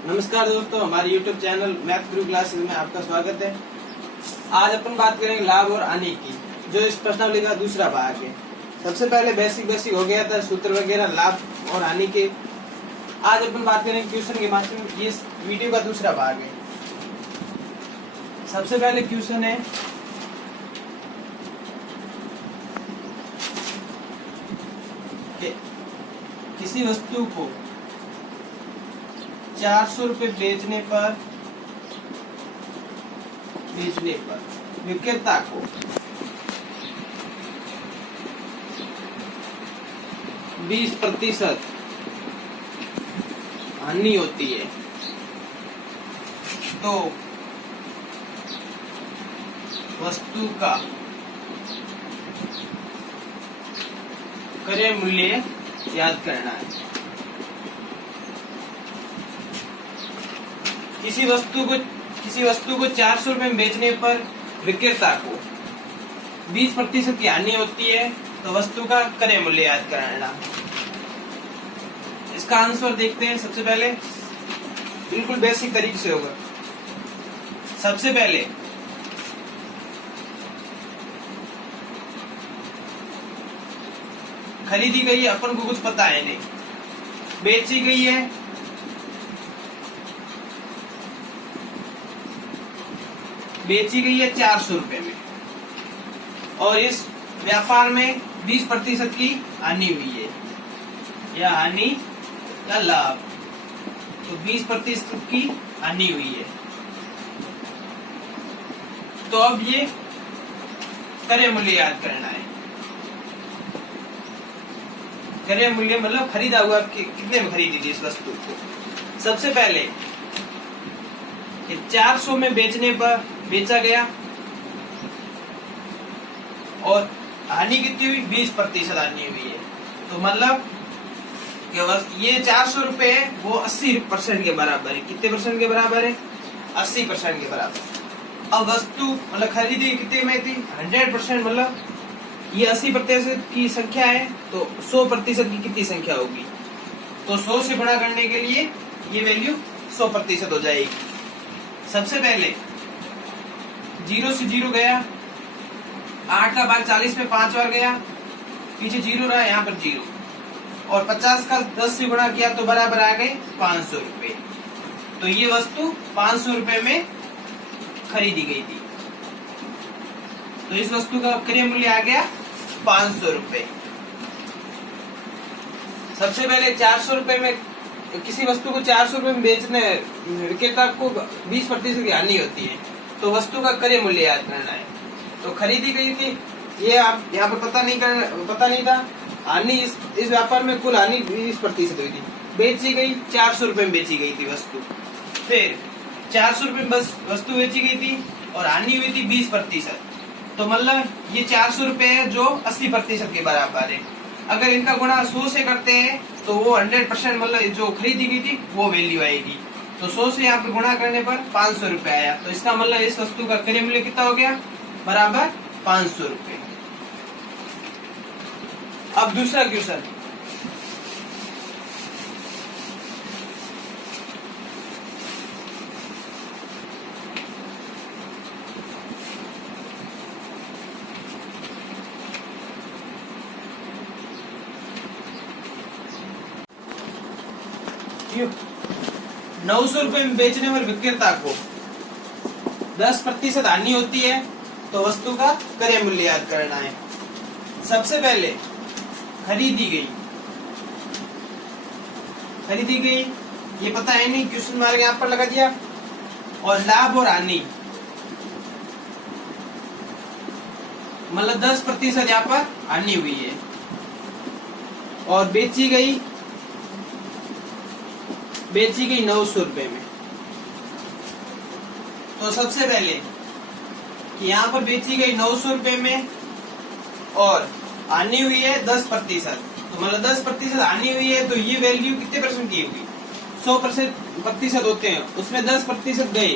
नमस्कार दोस्तों, हमारे YouTube चैनल मैथ गुरु क्लासेस में आपका स्वागत है। आज अपन बात करेंगे लाभ और हानि की, जो इस प्रश्नावली का दूसरा भाग है। सबसे पहले बेसिक हो गया था, सूत्र वगैरह लाभ और हानि के। आज अपन बात करेंगे क्वेश्चन के माध्यम से। इस वीडियो का दूसरा भाग है। सबसे पहले क्वेश्चन है कि किसी वस्तु को 400 रुपए बेचने पर विक्रेता को 20% हानि होती है, तो वस्तु का क्रय मूल्य याद करना है। किसी वस्तु को 400 रुपए में बेचने पर विक्रेता को 20% की हानि होती है, तो वस्तु का क्रय मूल्य याद कराना। इसका आंसर देखते हैं। सबसे पहले बिल्कुल बेसिक तरीके से होगा। सबसे पहले खरीदी गई है, अपन को कुछ पता है नहीं। बेची गई है, बेची गई है 400 रुपए में, और इस व्यापार में 20% की हानि हुई है, या हानि या लाभ। तो 20% की हानि हुई है, तो अब ये क्रय मूल्य याद करना है। क्रय मूल्य मतलब खरीदा हुआ कितने में खरीदी थी इस वस्तु को। सबसे पहले 400 में बेचने पर बेचा गया, और हानि कितनी हुई? 20% हानि हुई है। तो मतलब ये 400 रुपए है, वो 80% के बराबर है। कितने परसेंट के बराबर है? 80% के बराबर। अब वस्तु मतलब खरीदी कितने में थी? 100%। मतलब ये 80% की संख्या है, तो 100% की कितनी संख्या होगी? तो 100 से गुणा करने के लिए ये वैल्यू 100% हो जाएगी। सबसे पहले 0 से 0 गया, 8 का भाग 40 में 5 बार गया, पीछे 0 रहा, यहाँ पर 0, और 50 का 10 से गुणा किया तो बराबर आ गए 500 रुपए। तो ये वस्तु 500 रुपए में खरीदी गई थी, तो इस वस्तु का क्रय मूल्य आ गया 500 रुपए। सबसे पहले 400 रुपए में किसी वस्तु को 400 रुपए में बेचने विक्रेता को 20% की हानि होती है, तो वस्तु का क्रय मूल्य याद करना है। तो खरीदी गई थी, ये आप यहाँ पर पता नहीं था। हानि इस व्यापार में कुल हानि 20% हुई थी। बेची गई 400 रुपए में बेची गई थी वस्तु, फिर 400 रुपए में बस वस्तु बेची गई थी और हानि हुई थी 20%। तो मतलब ये 400 रुपए है जो 80% के बराबर है। अगर इनका गुणा 100 से करते हैं तो वो 100% मतलब जो खरीदी गई थी वो वैल्यू आएगी। तो 100 से यहाँ पे गुणा करने पर 500 रुपए आया, तो इसका मतलब इस वस्तु का क्रय मूल्य कितना हो गया? बराबर 500 रुपए। अब दूसरा क्वेश्चन, क्यों 900 रुपए में बेचने पर विक्रेता को 10% हानि होती है, तो वस्तु का क्रय मूल्य याद करना है। सबसे पहले खरीदी गई, ये पता है नहीं, क्वेश्चन मार्क यहाँ पर लगा दिया। और लाभ और हानि मतलब 10% यहाँ पर हानि हुई है, और बेची गई 900 रुपए में। तो सबसे पहले कि यहाँ पर बेची गई 900 रुपए में, और हानि हुई है 10%। तो मतलब 10% हानि हुई है, तो ये वैल्यू कितने परसेंट की होगी? 100% होते हैं, उसमें 10% गए,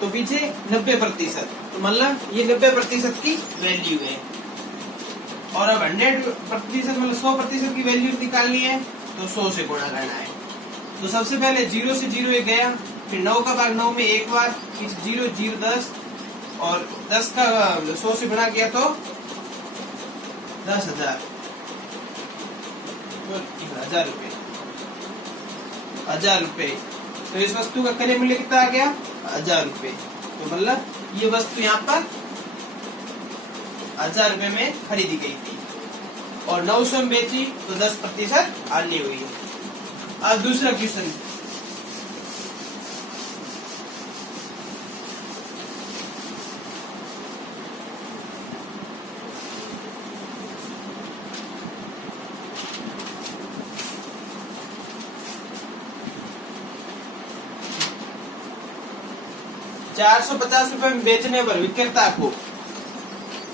तो पीछे 90%, तो मतलब ये 90% की वैल्यू है। और अब 100% मतलब 100% की वैल्यू निकालनी है तो 100 से गुणा करना है। तो सबसे पहले 0 से 0 एक गया, फिर 9 का भाग 9 में एक बार, फिर 0 0 10 और 10 का 100 से गुणा किया तो 10,000 1000 रुपए 1000 रुपए। तो इस वस्तु का क्रय मूल्य कितना आ गया? 1000 रुपए। तो मतलब ये वस्तु यहाँ पर 1000 रुपए में खरीदी गई थी और 900 में बेची तो 10% हानि हुई। अब दूसरा क्वेश्चन, ₹450 में बेचने पर विक्रेता को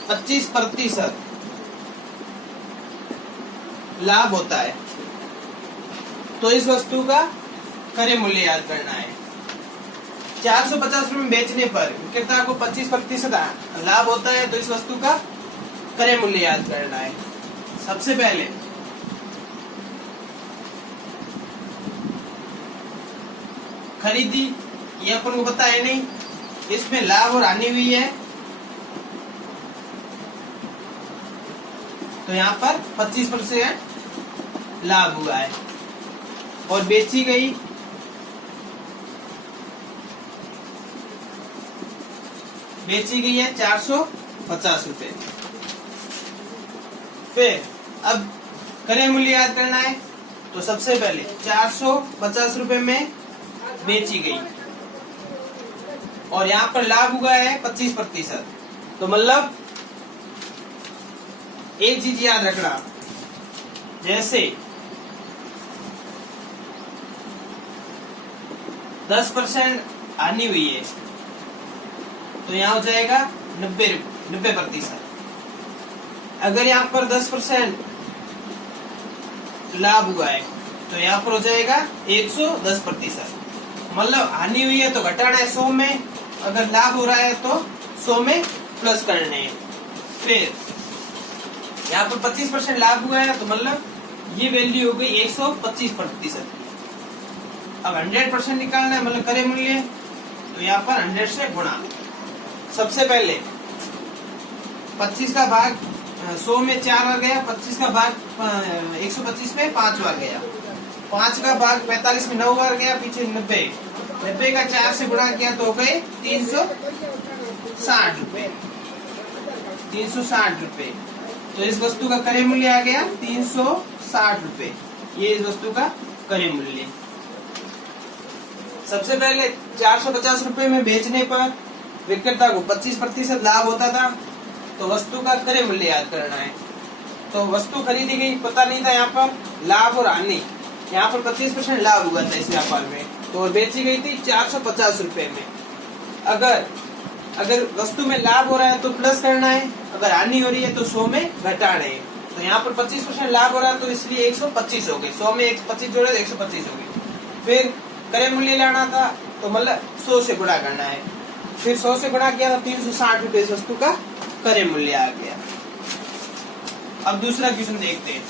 25% लाभ होता है। तो इस वस्तु का क्रय मूल्य याद करना है। 450 में बेचने पर विक्रेता को 25% लाभ होता है, तो इस वस्तु का क्रय मूल्य याद करना है। सबसे पहले खरीदी, ये अपन को पता है नहीं, इसमें लाभ और हानि हुई है, तो यहाँ पर 25% लाभ हुआ है और बेची गई है 450 रुपए। फिर अब क्रय मूल्य याद करना है, तो सबसे पहले 450 रुपए में बेची गई और यहाँ पर लाभ हुआ है 25%। तो मतलब एक चीज याद रखना, जैसे 10% हानि हुई है तो यहाँ हो जाएगा 90%। अगर यहाँ पर 10% लाभ हुआ है तो यहाँ पर हो जाएगा 110%। मतलब हानि हुई है तो घटाना है 100 में, अगर लाभ हो रहा है तो 100 में प्लस करने हैं। फिर यहाँ पर 25% लाभ हुआ है तो मतलब ये वैल्यू हो गई 125%। अब 100% निकालना है, मतलब क्रय मूल्य, तो यहाँ पर 100 से गुणा। सबसे पहले 25 का भाग 100 में 4 बार गया, 25 का भाग 125 में 5 बार गया, 5 का भाग 45 में 9 बार गया, पीछे 90 का 4 से गुणा किया तो हो गए 360 रुपए। 360 रुपए, तो इस वस्तु का क्रय मूल्य आ गया 360 रुपए। ये इस वस्तु का क्रय मूल्य। सबसे पहले 450 रुपए में बेचने पर विक्रेता को 25% लाभ होता था, तो वस्तु का क्रय मूल्य याद करना है। तो वस्तु खरीदी गई, पता नहीं था यहाँ पर लाभ और हानि, यहाँ पर 25% लाभ हुआ था इस व्यापार में, तो बेची गई थी 450 रुपए में। अगर वस्तु में लाभ हो रहा है तो प्लस करना है, अगर हानि हो रही है तो 100 में घटाना है। तो यहाँ पर 25% लाभ हो रहा है तो इसलिए 125 हो गई, 100 में 125 जोड़े तो 125 हो गई। फिर क्रय मूल्य लाना था तो मतलब 100 से गुणा करना है, फिर 100 से गुणा किया तो 360 रुपए इस वस्तु का क्रय मूल्य आ गया। अब दूसरा क्वेश्चन देखते हैं।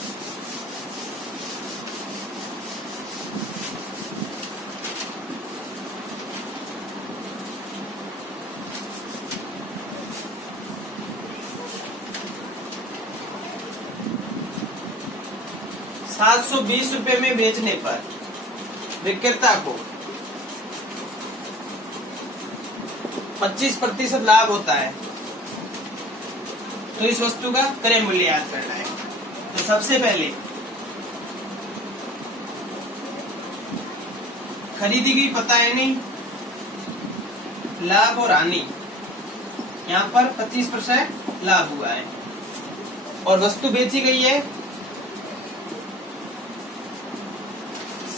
₹720 में बेचने पर विक्रेता को 25% लाभ होता है, तो इस वस्तु का क्रय मूल्य याद करना है। तो सबसे पहले खरीदी गई, पता है नहीं, लाभ और हानि, यहाँ पर 25% लाभ हुआ है और वस्तु बेची गई है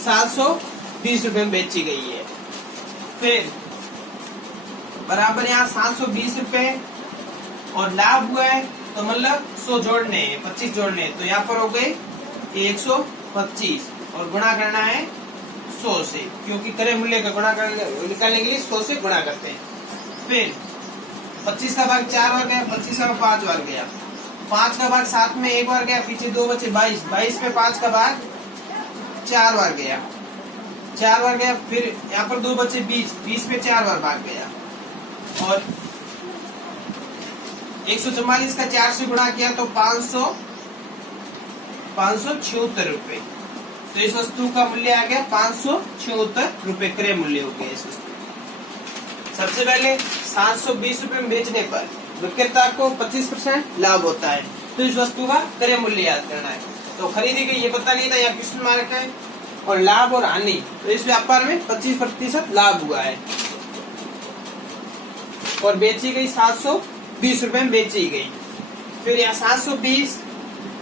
720 रुपए में बेची गई है। फिर बराबर यहाँ 720 रुपए और लाभ हुआ है तो मतलब 100 जोड़ने हैं, 25 जोड़ने हैं, तो यहाँ पर हो गए 125 और गुणा करना है 100 से, क्योंकि क्रय मूल्य का गुणा निकालने के लिए 100 से गुणा करते हैं। फिर 25 का भाग 4 बार गया, 25 का 5 बार गया, 5 का भाग 7 में 1 बार गया, पीछे 2 बचे 22 पे 5 का भाग 4 बार गया, 4 बार गया, फिर यहाँ पर 2 बचे 20, 20 में 4 बार भाग गया, और 144 का 4 से गुणा किया तो 576 रुपए। तो इस वस्तु का मूल्य आ गया 576 रुपए, क्रय मूल्य हो गया इस वस्तु। सबसे पहले 720 रुपए में बेचने पर विक्रेता को 25% लाभ होता है, तो इस वस्तु का क्रय मूल्य याद करना है। तो खरीदी गई ये पता नहीं था, यहाँ क्वेश्चन मार्क है, और लाभ और हानि, तो इस व्यापार में 25% लाभ हुआ है, और बेची गई 720 रुपए में बेची गई। फिर यहाँ 720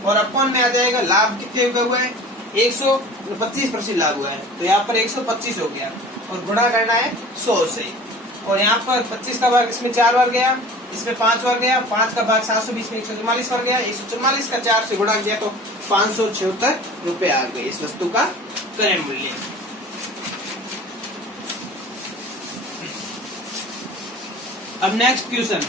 और अपन में आ जाएगा लाभ कितने हुआ है, 125% लाभ हुआ है, तो यहाँ पर 125 हो गया, और गुणा करना है 100 से, और यहाँ पर 25 का भाग इसमें 4 बार गया, इसमें 5 बार गया, 5 का भाग 720 में 144 बार गया, 144 का 4 से गुणा किया तो 576 रुपए आ गए इस वस्तु का क्रय मूल्य। अब नेक्स्ट क्वेश्चन,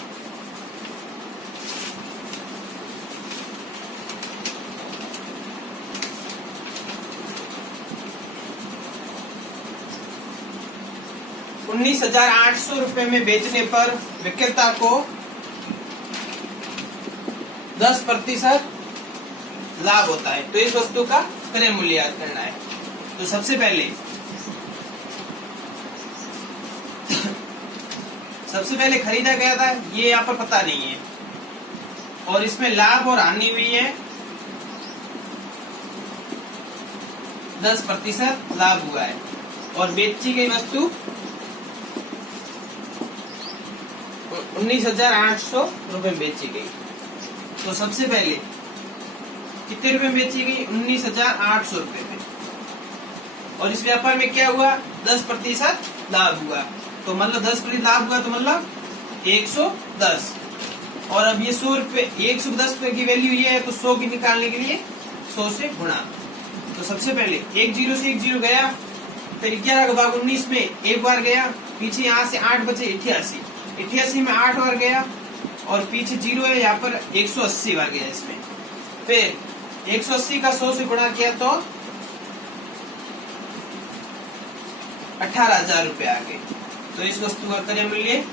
₹19,800 रुपए में बेचने पर विक्रेता को 10% लाभ होता है, तो इस वस्तु का क्रय मूल्य याद करना है। तो सबसे पहले खरीदा गया था, ये यहाँ पर पता नहीं है, और इसमें लाभ और हानि हुई है, 10% लाभ हुआ है, और बेची गई वस्तु 19,800 रुपए में बेची गई। तो सबसे पहले कितने रुपए में बेची गई, 19,800 रुपए में, और इस व्यापार में क्या हुआ, 10% लाभ हुआ, तो मतलब 10% लाभ हुआ, तो मतलब 110, और अब ये 100 रुपए, 110 रुपए की वैल्यू ये है, तो 100 की निकालने के लिए 100 से गुणा। तो सबसे पहले 1 0 से 1 0 गया, फिर 11 का भाग 19 में 1 बार गया, पीछे यहाँ से 8 बचे 88, 88 में 8 बार गया, और पीछे 0 है, यहाँ पर 180 बार गया इसमें। फिर 180 का 100 से गुणा किया तो 18,000 रुपए आ गए, तो इस वस्तु का क्रय मूल्य